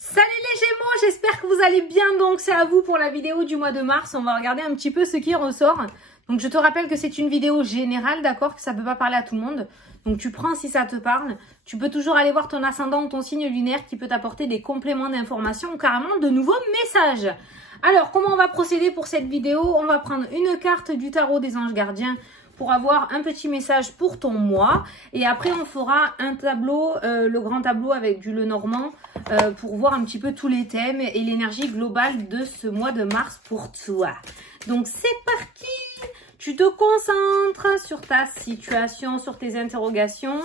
Salut les Gémeaux, j'espère que vous allez bien. Donc c'est à vous pour la vidéo du mois de mars. On va regarder un petit peu ce qui ressort. Donc je te rappelle que c'est une vidéo générale, d'accord, que ça peut pas parler à tout le monde. Donc tu prends si ça te parle. Tu peux toujours aller voir ton ascendant ou ton signe lunaire qui peut t'apporter des compléments d'information ou carrément de nouveaux messages. Alors comment on va procéder pour cette vidéo? On va prendre une carte du tarot des anges gardiens pour avoir un petit message pour ton mois. Et après, on fera un tableau, le grand tableau avec du Lenormand, pour voir un petit peu tous les thèmes et l'énergie globale de ce mois de mars pour toi. Donc, c'est parti! Tu te concentres sur ta situation, sur tes interrogations,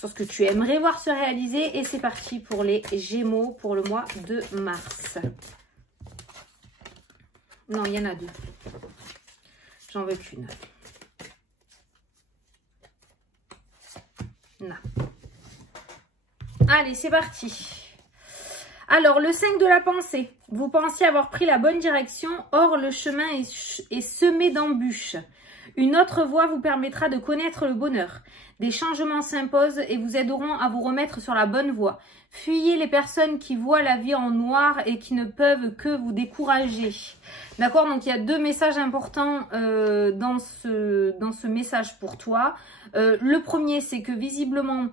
sur ce que tu aimerais voir se réaliser. Et c'est parti pour les Gémeaux pour le mois de mars. Non, il y en a deux. J'en veux qu'une. Non. Allez, c'est parti. Alors, le 5 de la pensée. Vous pensiez avoir pris la bonne direction, or le chemin est semé d'embûches. Une autre voie vous permettra de connaître le bonheur. Des changements s'imposent et vous aideront à vous remettre sur la bonne voie. Fuyez les personnes qui voient la vie en noir et qui ne peuvent que vous décourager. D'accord, donc il y a deux messages importants dans ce message pour toi. Le premier, c'est que visiblement,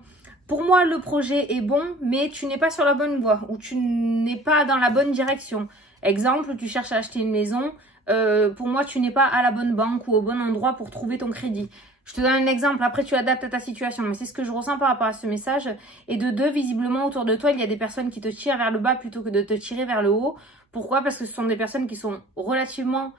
pour moi, le projet est bon, mais tu n'es pas sur la bonne voie ou tu n'es pas dans la bonne direction. Exemple, tu cherches à acheter une maison. Pour moi, tu n'es pas à la bonne banque ou au bon endroit pour trouver ton crédit. Je te donne un exemple, après tu adaptes à ta situation, mais c'est ce que je ressens par rapport à ce message. Et de deux, visiblement, autour de toi, il y a des personnes qui te tirent vers le bas plutôt que de te tirer vers le haut. Pourquoi? Parce que ce sont des personnes qui sont relativement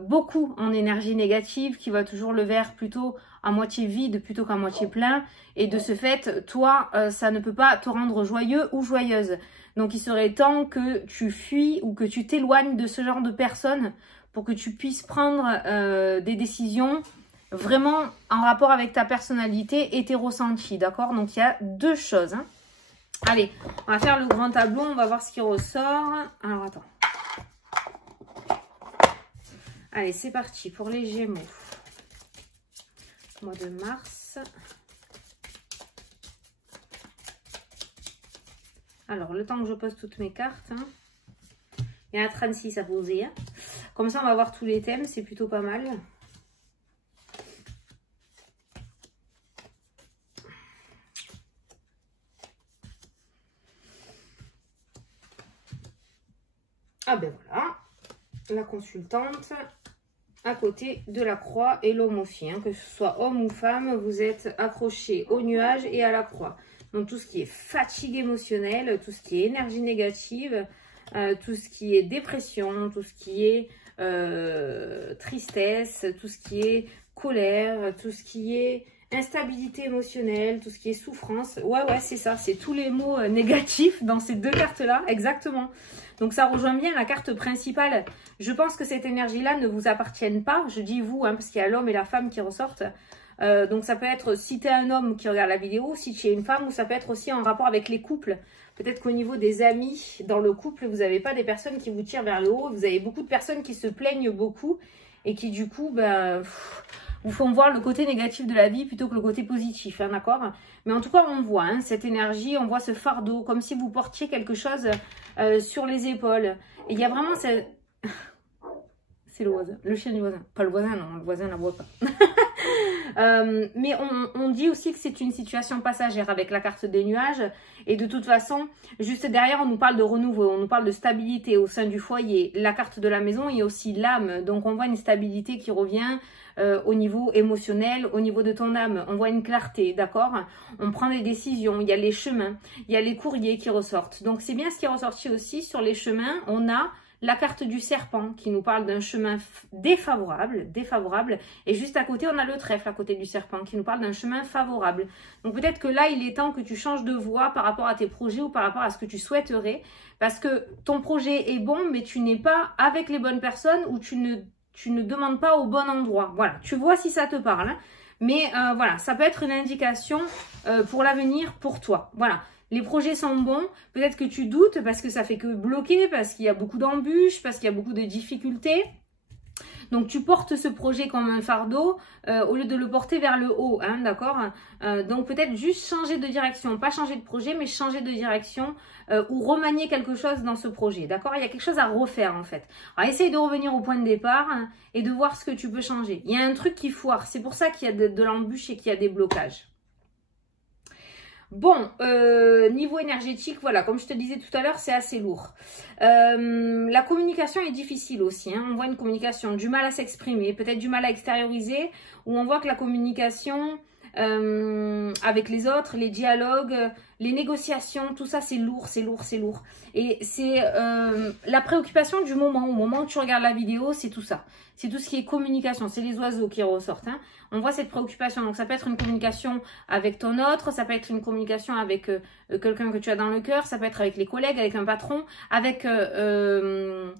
beaucoup en énergie négative, qui voient toujours le verre plutôt à moitié vide plutôt qu'à moitié plein. Et de ce fait, toi, ça ne peut pas te rendre joyeux ou joyeuse. Donc il serait temps que tu fuis ou que tu t'éloignes de ce genre de personnes pour que tu puisses prendre des décisions vraiment en rapport avec ta personnalité et tes ressentis, d'accord? Donc il y a deux choses. Hein. Allez, on va faire le grand tableau, on va voir ce qui ressort. Alors attends. Allez, c'est parti pour les Gémeaux. Mois de mars. Alors, le temps que je pose toutes mes cartes. Hein. Il y en a 36 à poser. Hein. Comme ça, on va voir tous les thèmes. C'est plutôt pas mal. Ah ben voilà. La consultante à côté de la croix et l'homme aussi. Hein. Que ce soit homme ou femme, vous êtes accroché au nuage et à la croix. Donc tout ce qui est fatigue émotionnelle, tout ce qui est énergie négative, tout ce qui est dépression, tout ce qui est tristesse, tout ce qui est colère, tout ce qui est instabilité émotionnelle, tout ce qui est souffrance. Ouais, c'est ça, c'est tous les mots négatifs dans ces deux cartes-là, exactement. Donc ça rejoint bien la carte principale. Je pense que cette énergie-là ne vous appartienne pas. Je dis vous, hein, parce qu'il y a l'homme et la femme qui ressortent. Donc ça peut être si tu es un homme qui regarde la vidéo, si tu es une femme, ou ça peut être aussi en rapport avec les couples. Peut-être qu'au niveau des amis, dans le couple, vous n'avez pas des personnes qui vous tirent vers le haut. Vous avez beaucoup de personnes qui se plaignent beaucoup et qui du coup vous font voir le côté négatif de la vie plutôt que le côté positif, hein, d'accord? Mais en tout cas, on voit hein, cette énergie, on voit ce fardeau, comme si vous portiez quelque chose sur les épaules. Et il y a vraiment cette... C'est le voisin, le chien du voisin. Pas le voisin, non, le voisin ne la voit pas. Mais on dit aussi que c'est une situation passagère avec la carte des nuages. Et de toute façon, juste derrière, on nous parle de renouveau, on nous parle de stabilité au sein du foyer. La carte de la maison et aussi l'âme. Donc on voit une stabilité qui revient au niveau émotionnel, au niveau de ton âme. On voit une clarté, d'accord? On prend des décisions, il y a les chemins, il y a les courriers qui ressortent. Donc c'est bien ce qui est ressorti aussi sur les chemins. On a la carte du serpent qui nous parle d'un chemin défavorable. Et juste à côté, on a le trèfle à côté du serpent qui nous parle d'un chemin favorable. Donc peut-être que là, il est temps que tu changes de voie par rapport à tes projets ou par rapport à ce que tu souhaiterais. Parce que ton projet est bon, mais tu n'es pas avec les bonnes personnes ou tu ne demandes pas au bon endroit. Voilà, tu vois si ça te parle. Hein. Mais voilà, ça peut être une indication pour l'avenir pour toi. Voilà. Les projets sont bons, peut-être que tu doutes parce que ça fait que bloquer, parce qu'il y a beaucoup d'embûches, parce qu'il y a beaucoup de difficultés. Donc, tu portes ce projet comme un fardeau au lieu de le porter vers le haut, hein, d'accord? Donc, peut-être juste changer de direction. Pas changer de projet, mais changer de direction ou remanier quelque chose dans ce projet, d'accord? Il y a quelque chose à refaire, en fait. Alors, essaye de revenir au point de départ hein, et de voir ce que tu peux changer. Il y a un truc qui foire. C'est pour ça qu'il y a de l'embûche et qu'il y a des blocages. Bon, niveau énergétique, voilà, comme je te disais tout à l'heure, c'est assez lourd. La communication est difficile aussi. Hein. On voit une communication, du mal à s'exprimer, peut-être du mal à extérioriser, où on voit que la communication avec les autres, les dialogues, les négociations, tout ça, c'est lourd, c'est lourd, c'est lourd. Et c'est la préoccupation du moment. Au moment où tu regardes la vidéo, c'est tout ça. C'est tout ce qui est communication, c'est les oiseaux qui ressortent. Hein. On voit cette préoccupation. Donc, ça peut être une communication avec ton autre, ça peut être une communication avec quelqu'un que tu as dans le cœur, ça peut être avec les collègues, avec un patron, avec un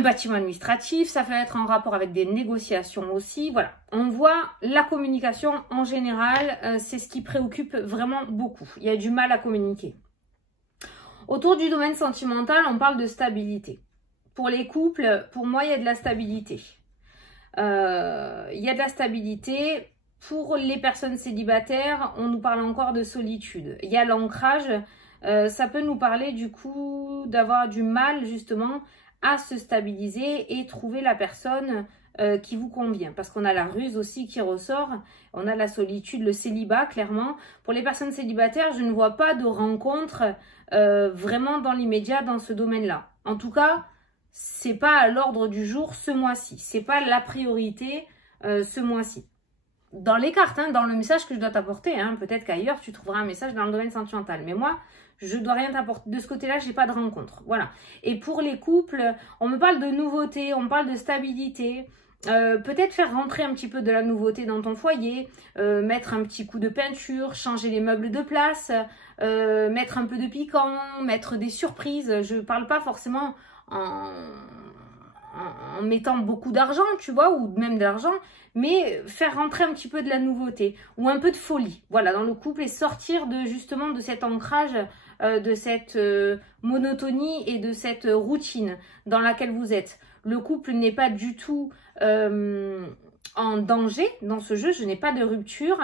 bâtiment administratif, ça peut être en rapport avec des négociations aussi. Voilà, on voit la communication en général, c'est ce qui préoccupe vraiment beaucoup. Il y a du mal à communiquer. Autour du domaine sentimental, on parle de stabilité. Pour les couples, pour moi, il y a de la stabilité. Il y a de la stabilité. Pour les personnes célibataires, on nous parle encore de solitude. Il y a l'ancrage. Ça peut nous parler du coup d'avoir du mal justement à se stabiliser et trouver la personne qui vous convient. Parce qu'on a la ruse aussi qui ressort. On a la solitude, le célibat clairement. Pour les personnes célibataires, je ne vois pas de rencontre vraiment dans l'immédiat dans ce domaine-là. En tout cas, c'est pas à l'ordre du jour ce mois-ci. C'est pas la priorité ce mois-ci. Dans les cartes, hein, dans le message que je dois t'apporter, hein, peut-être qu'ailleurs tu trouveras un message dans le domaine sentimental. Mais moi, je dois rien t'apporter. De ce côté-là, j'ai pas de rencontre. Voilà. Et pour les couples, on me parle de nouveauté, on me parle de stabilité. Peut-être faire rentrer un petit peu de la nouveauté dans ton foyer, mettre un petit coup de peinture, changer les meubles de place, mettre un peu de piquant, mettre des surprises. Je parle pas forcément en mettant beaucoup d'argent, tu vois, ou même d'argent, mais faire rentrer un petit peu de la nouveauté ou un peu de folie, voilà, dans le couple et sortir justement de cet ancrage, de cette monotonie et de cette routine dans laquelle vous êtes. Le couple n'est pas du tout en danger dans ce jeu, je n'ai pas de rupture.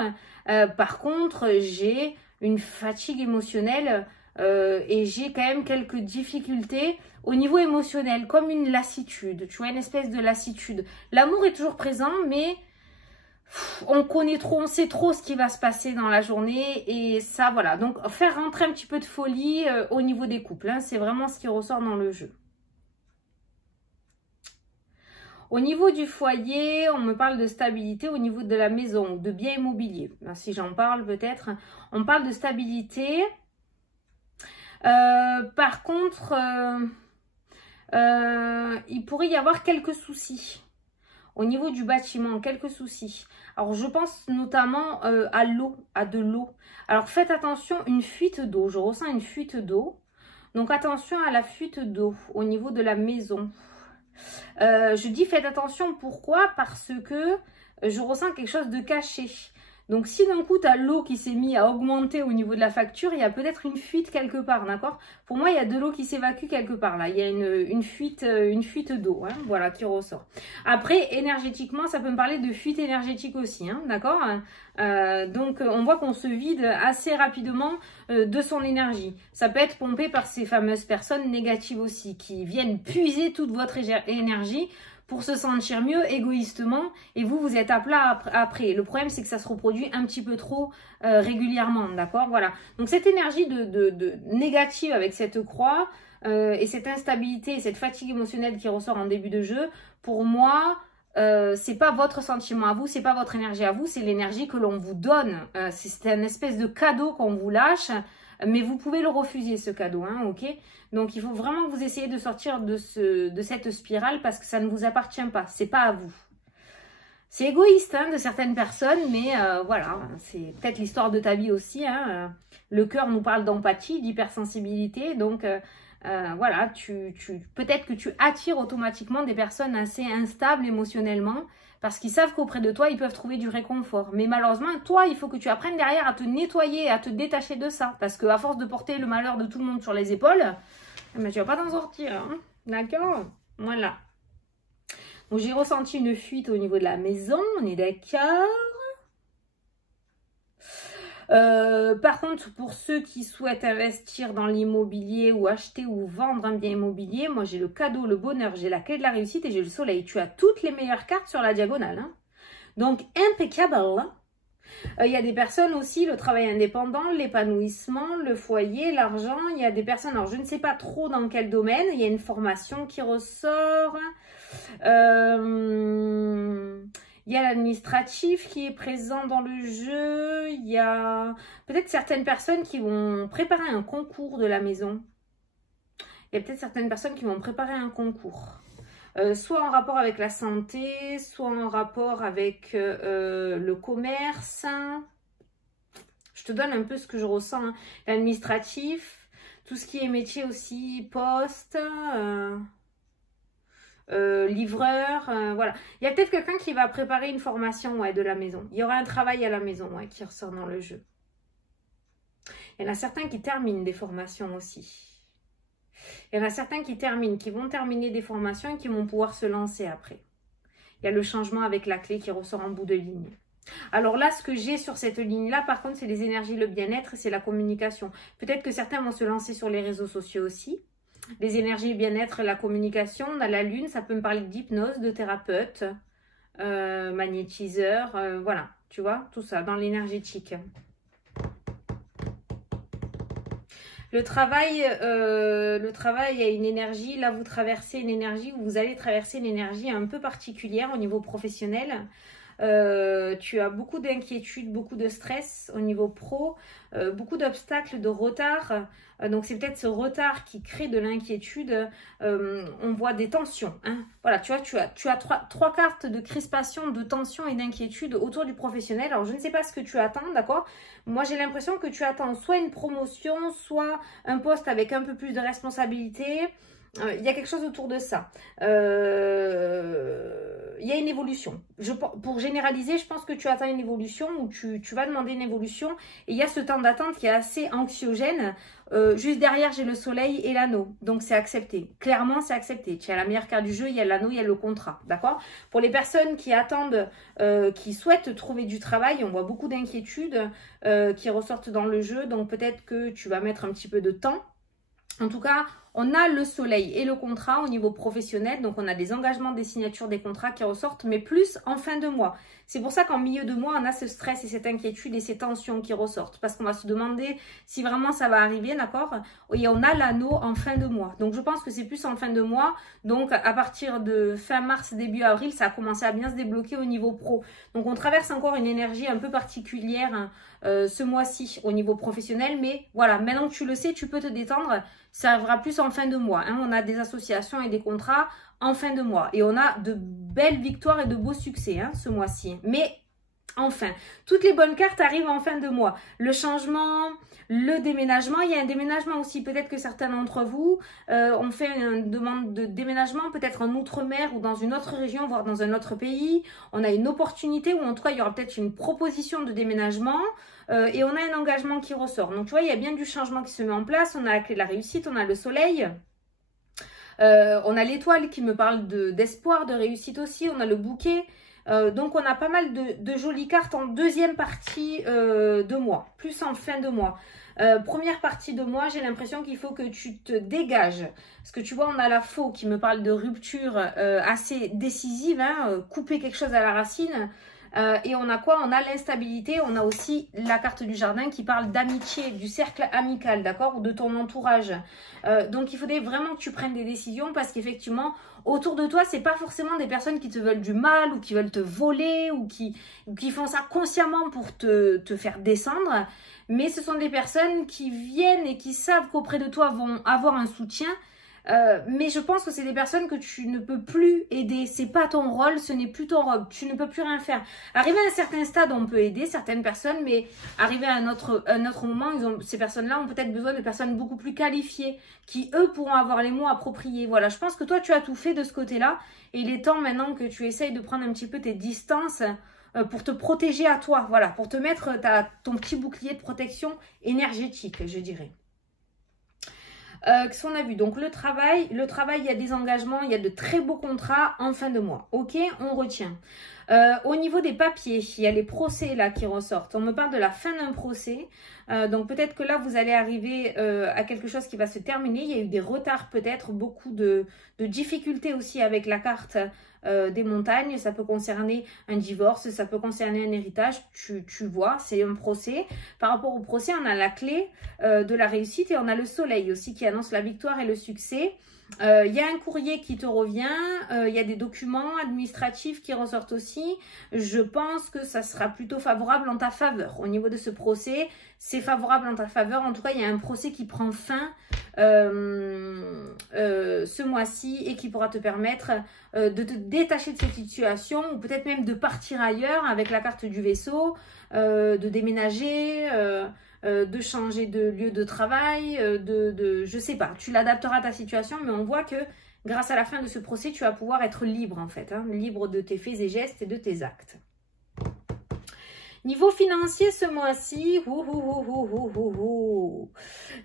Par contre, j'ai une fatigue émotionnelle et j'ai quand même quelques difficultés au niveau émotionnel, comme une lassitude, tu vois, une espèce de lassitude. L'amour est toujours présent, mais on connaît trop, on sait trop ce qui va se passer dans la journée et ça, voilà. Donc, faire rentrer un petit peu de folie au niveau des couples, hein, c'est vraiment ce qui ressort dans le jeu. Au niveau du foyer, on me parle de stabilité au niveau de la maison, de biens immobiliers. Si j'en parle peut-être, on parle de stabilité. Par contre, il pourrait y avoir quelques soucis. Au niveau du bâtiment, quelques soucis. Alors, je pense notamment à l'eau, à de l'eau. Alors, faites attention, une fuite d'eau. Je ressens une fuite d'eau. Donc, attention à la fuite d'eau au niveau de la maison. Je dis faites attention, pourquoi? Parce que je ressens quelque chose de caché. Donc, si d'un coup, tu as l'eau qui s'est mise à augmenter au niveau de la facture, il y a peut-être une fuite quelque part, d'accord? Pour moi, il y a de l'eau qui s'évacue quelque part, là. Il y a une fuite d'eau, hein, voilà, qui ressort. Après, énergétiquement, ça peut me parler de fuite énergétique aussi, hein, d'accord? Donc, on voit qu'on se vide assez rapidement de son énergie. Ça peut être pompé par ces fameuses personnes négatives aussi, qui viennent puiser toute votre énergie pour se sentir mieux égoïstement et vous êtes à plat après. Le problème, c'est que ça se reproduit un petit peu trop régulièrement, d'accord? Voilà. Donc, cette énergie de négative avec cette croix et cette instabilité et cette fatigue émotionnelle qui ressort en début de jeu, pour moi, c'est pas votre sentiment à vous, c'est pas votre énergie à vous, c'est l'énergie que l'on vous donne. C'est un espèce de cadeau qu'on vous lâche, mais vous pouvez le refuser, ce cadeau, hein, ok? Donc, il faut vraiment que vous essayiez de sortir de cette spirale parce que ça ne vous appartient pas, c'est pas à vous. C'est égoïste hein, de certaines personnes, mais voilà, c'est peut-être l'histoire de ta vie aussi. Hein. Le cœur nous parle d'empathie, d'hypersensibilité, donc voilà, peut-être que tu attires automatiquement des personnes assez instables émotionnellement parce qu'ils savent qu'auprès de toi, ils peuvent trouver du réconfort. Mais malheureusement, toi, il faut que tu apprennes derrière à te nettoyer, à te détacher de ça. Parce qu'à force de porter le malheur de tout le monde sur les épaules, mais tu vas pas t'en sortir. Hein. D'accord? Voilà. Donc, j'ai ressenti une fuite au niveau de la maison, on est d'accord. Par contre, pour ceux qui souhaitent investir dans l'immobilier ou acheter ou vendre un bien immobilier, moi j'ai le cadeau, le bonheur, j'ai la clé de la réussite et j'ai le soleil. Tu as toutes les meilleures cartes sur la diagonale. Hein. Donc, impeccable. Il y a des personnes aussi, le travail indépendant, l'épanouissement, le foyer, l'argent. Il y a des personnes, alors je ne sais pas trop dans quel domaine, il y a une formation qui ressort. Il y a l'administratif qui est présent dans le jeu. Il y a peut-être certaines personnes qui vont préparer un concours de la maison. Il y a peut-être certaines personnes qui vont préparer un concours. Soit en rapport avec la santé, soit en rapport avec le commerce. Je te donne un peu ce que je ressens. Hein. L'administratif, tout ce qui est métier aussi, poste... livreur, voilà. Il y a peut-être quelqu'un qui va préparer une formation de la maison. Il y aura un travail à la maison qui ressort dans le jeu. Il y en a certains qui terminent des formations aussi. Il y en a certains qui vont terminer des formations et qui vont pouvoir se lancer après. Il y a le changement avec la clé qui ressort en bout de ligne. Alors là, ce que j'ai sur cette ligne-là, par contre, c'est les énergies, le bien-être et c'est la communication. Peut-être que certains vont se lancer sur les réseaux sociaux aussi. Les énergies, le bien-être, la communication, on a la lune, ça peut me parler d'hypnose, de thérapeute, magnétiseur, voilà, tu vois, tout ça dans l'énergétique. Le travail, il y a une énergie, là vous traversez une énergie, vous allez traverser une énergie un peu particulière au niveau professionnel. Tu as beaucoup d'inquiétudes, beaucoup de stress au niveau pro, beaucoup d'obstacles, de retard. Donc, c'est peut-être ce retard qui crée de l'inquiétude. On voit des tensions. Hein. Voilà, tu as trois cartes de crispation, de tension et d'inquiétude autour du professionnel. Alors, je ne sais pas ce que tu attends, d'accord? Moi, j'ai l'impression que tu attends soit une promotion, soit un poste avec un peu plus de responsabilité. Il y a quelque chose autour de ça. Il y a une évolution. Pour généraliser, je pense que tu attends une évolution ou tu vas demander une évolution. Et il y a ce temps d'attente qui est assez anxiogène. Juste derrière, j'ai le soleil et l'anneau. Donc, c'est accepté. Clairement, c'est accepté. Tu as la meilleure carte du jeu, il y a l'anneau, il y a le contrat. D'accord? Pour les personnes qui attendent, qui souhaitent trouver du travail, on voit beaucoup d'inquiétudes qui ressortent dans le jeu. Donc, peut-être que tu vas mettre un petit peu de temps. En tout cas, on a le soleil et le contrat au niveau professionnel. Donc, on a des engagements, des signatures, des contrats qui ressortent, mais plus en fin de mois. C'est pour ça qu'en milieu de mois, on a ce stress et cette inquiétude et ces tensions qui ressortent. Parce qu'on va se demander si vraiment ça va arriver, d'accord? Et on a l'anneau en fin de mois. Donc, je pense que c'est plus en fin de mois. Donc, à partir de fin mars, début avril, ça a commencé à bien se débloquer au niveau pro. Donc, on traverse encore une énergie un peu particulière hein, ce mois-ci au niveau professionnel. Mais voilà, maintenant que tu le sais, tu peux te détendre. Ça arrivera plus en fin de mois. Hein. On a des associations et des contrats en fin de mois. Et on a de belles victoires et de beaux succès hein, ce mois-ci. Mais enfin, toutes les bonnes cartes arrivent en fin de mois. Le changement, le déménagement. Il y a un déménagement aussi. Peut-être que certains d'entre vous ont fait une demande de déménagement, peut-être en outre-mer ou dans une autre région, voire dans un autre pays. On a une opportunité ou en tout cas, il y aura peut-être une proposition de déménagement. Et on a un engagement qui ressort. Donc, tu vois, il y a bien du changement qui se met en place. On a la clé de la réussite, on a le soleil. On a l'étoile qui me parle d'espoir, de réussite aussi. On a le bouquet. Donc, on a pas mal de jolies cartes en deuxième partie de mois, plus en fin de mois. Première partie de mois, j'ai l'impression qu'il faut que tu te dégages. Parce que tu vois, on a la faux qui me parle de rupture assez décisive, hein, couper quelque chose à la racine. Et on a quoi? On a l'instabilité, on a aussi la carte du jardin qui parle d'amitié, du cercle amical, d'accord? Ou de ton entourage. Donc, il faudrait vraiment que tu prennes des décisions parce qu'effectivement, autour de toi, c'est pas forcément des personnes qui te veulent du mal ou qui veulent te voler ou qui font ça consciemment pour te faire descendre. Mais ce sont des personnes qui viennent et qui savent qu'auprès de toi vont avoir un soutien. Mais je pense que c'est des personnes que tu ne peux plus aider. C'est pas ton rôle, ce n'est plus ton rôle. Tu ne peux plus rien faire. Arrivé à un certain stade, on peut aider certaines personnes, mais arrivé à un autre moment, ces personnes-là ont peut-être besoin de personnes beaucoup plus qualifiées, qui eux pourront avoir les mots appropriés. Voilà, je pense que toi, tu as tout fait de ce côté-là, et il est temps maintenant que tu essayes de prendre un petit peu tes distances pour te protéger à toi. Voilà, pour te mettre ton petit bouclier de protection énergétique, je dirais. Qu'est-ce qu'on a vu? Donc le travail, il y a des engagements, il y a de très beaux contrats en fin de mois. Ok, on retient. Au niveau des papiers, il y a les procès là qui ressortent. On me parle de la fin d'un procès. Donc peut-être que là, vous allez arriver à quelque chose qui va se terminer. Il y a eu des retards peut-être, beaucoup de difficultés aussi avec la carte des montagnes. Ça peut concerner un divorce, ça peut concerner un héritage. Tu vois, c'est un procès. Par rapport au procès, on a la clé de la réussite et on a le soleil aussi qui annonce la victoire et le succès. Il y a un courrier qui te revient, il y a des documents administratifs qui ressortent aussi. Je pense que ça sera plutôt favorable en ta faveur. Au niveau de ce procès, c'est favorable en ta faveur. En tout cas, il y a un procès qui prend fin ce mois-ci et qui pourra te permettre de te détacher de cette situation ou peut-être même de partir ailleurs avec la carte du vaisseau, de déménager, de changer de lieu de travail, je sais pas, tu l'adapteras à ta situation, mais on voit que grâce à la fin de ce procès, tu vas pouvoir être libre en fait, hein, libre de tes faits et gestes et de tes actes. Niveau financier ce mois-ci,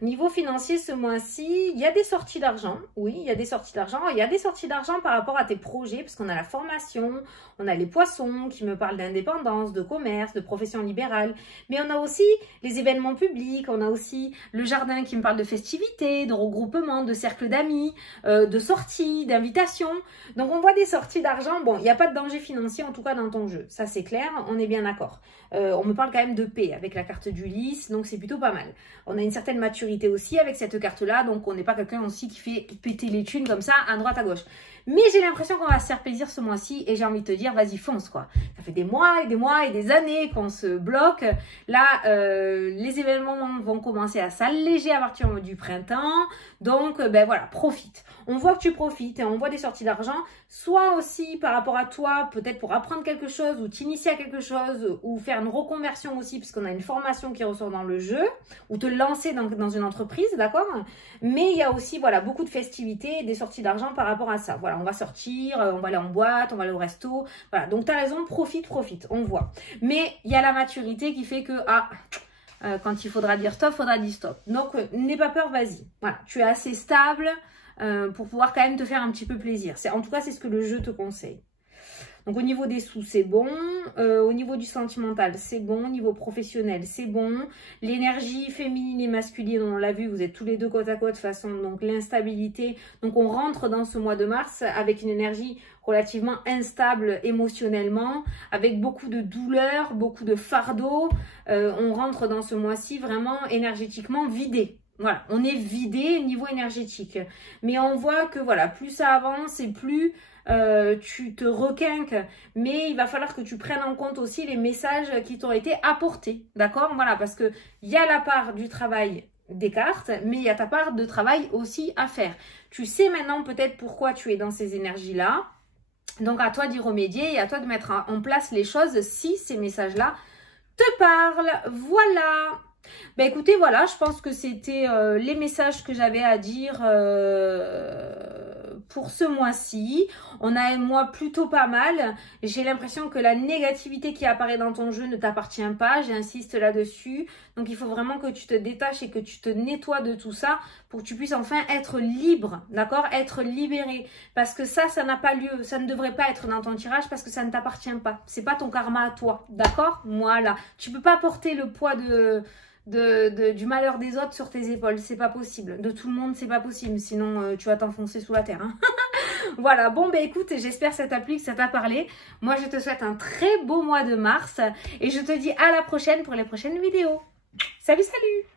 niveau financier ce mois-ci, il y a des sorties d'argent. Oui, il y a des sorties d'argent. Il y a des sorties d'argent par rapport à tes projets, parce qu'on a la formation, on a les poissons qui me parlent d'indépendance, de commerce, de profession libérale. Mais on a aussi les événements publics, on a aussi le jardin qui me parle de festivités, de regroupements, de cercles d'amis, de sorties, d'invitations. Donc on voit des sorties d'argent. Bon, il n'y a pas de danger financier en tout cas dans ton jeu. Ça c'est clair, on est bien d'accord. On me parle quand même de paix avec la carte d'Ulysse, donc c'est plutôt pas mal. On a une certaine maturité aussi avec cette carte-là, donc on n'est pas quelqu'un aussi qui fait péter les thunes comme ça à droite à gauche. Mais j'ai l'impression qu'on va se faire plaisir ce mois-ci et j'ai envie de te dire, vas-y fonce quoi. Ça fait des mois et des années qu'on se bloque. Là, les événements vont commencer à s'alléger à partir du printemps, donc ben voilà, profite. On voit que tu profites et on voit des sorties d'argent, soit aussi par rapport à toi, peut-être pour apprendre quelque chose ou t'initier à quelque chose ou faire une reconversion aussi, puisqu'on a une formation qui ressort dans le jeu, ou te lancer dans une entreprise, d'accord? Mais il y a aussi voilà, beaucoup de festivités et des sorties d'argent par rapport à ça. Voilà, on va sortir, on va aller en boîte, on va aller au resto. Voilà, donc tu as raison, profite, on voit. Mais il y a la maturité qui fait que, quand il faudra dire stop, faudra dire stop. Donc, n'aie pas peur, vas-y. Voilà, tu es assez stable pour pouvoir quand même te faire un petit peu plaisir. En tout cas, c'est ce que le jeu te conseille. Donc au niveau des sous, c'est bon. Au niveau du sentimental, c'est bon. Au niveau professionnel, c'est bon. L'énergie féminine et masculine, on l'a vu, vous êtes tous les deux côte à côte, façon donc l'instabilité. Donc on rentre dans ce mois de mars avec une énergie relativement instable émotionnellement, avec beaucoup de douleur, beaucoup de fardeau. On rentre dans ce mois-ci vraiment énergétiquement vidé. Voilà, on est vidé niveau énergétique. Mais on voit que voilà, plus ça avance et plus tu te requinques. Mais il va falloir que tu prennes en compte aussi les messages qui t'ont été apportés. D'accord? Voilà, parce qu'il y a la part du travail des cartes, mais il y a ta part de travail aussi à faire. Tu sais maintenant peut-être pourquoi tu es dans ces énergies-là. Donc à toi d'y remédier et à toi de mettre en place les choses si ces messages-là te parlent. Voilà! Ben écoutez, voilà, je pense que c'était les messages que j'avais à dire pour ce mois-ci. On a un mois plutôt pas mal. J'ai l'impression que la négativité qui apparaît dans ton jeu ne t'appartient pas. J'insiste là-dessus. Donc il faut vraiment que tu te détaches et que tu te nettoies de tout ça pour que tu puisses enfin être libre, d'accord? Être libéré. Parce que ça n'a pas lieu. Ça ne devrait pas être dans ton tirage parce que ça ne t'appartient pas. C'est pas ton karma à toi, d'accord? Voilà. Tu peux pas porter le poids du malheur des autres sur tes épaules, c'est pas possible. De tout le monde, c'est pas possible, sinon tu vas t'enfoncer sous la terre. Hein. Voilà, bon ben écoute, j'espère que ça t'a plu, que ça t'a parlé. Moi, je te souhaite un très beau mois de mars et je te dis à la prochaine pour les prochaines vidéos. Salut, salut!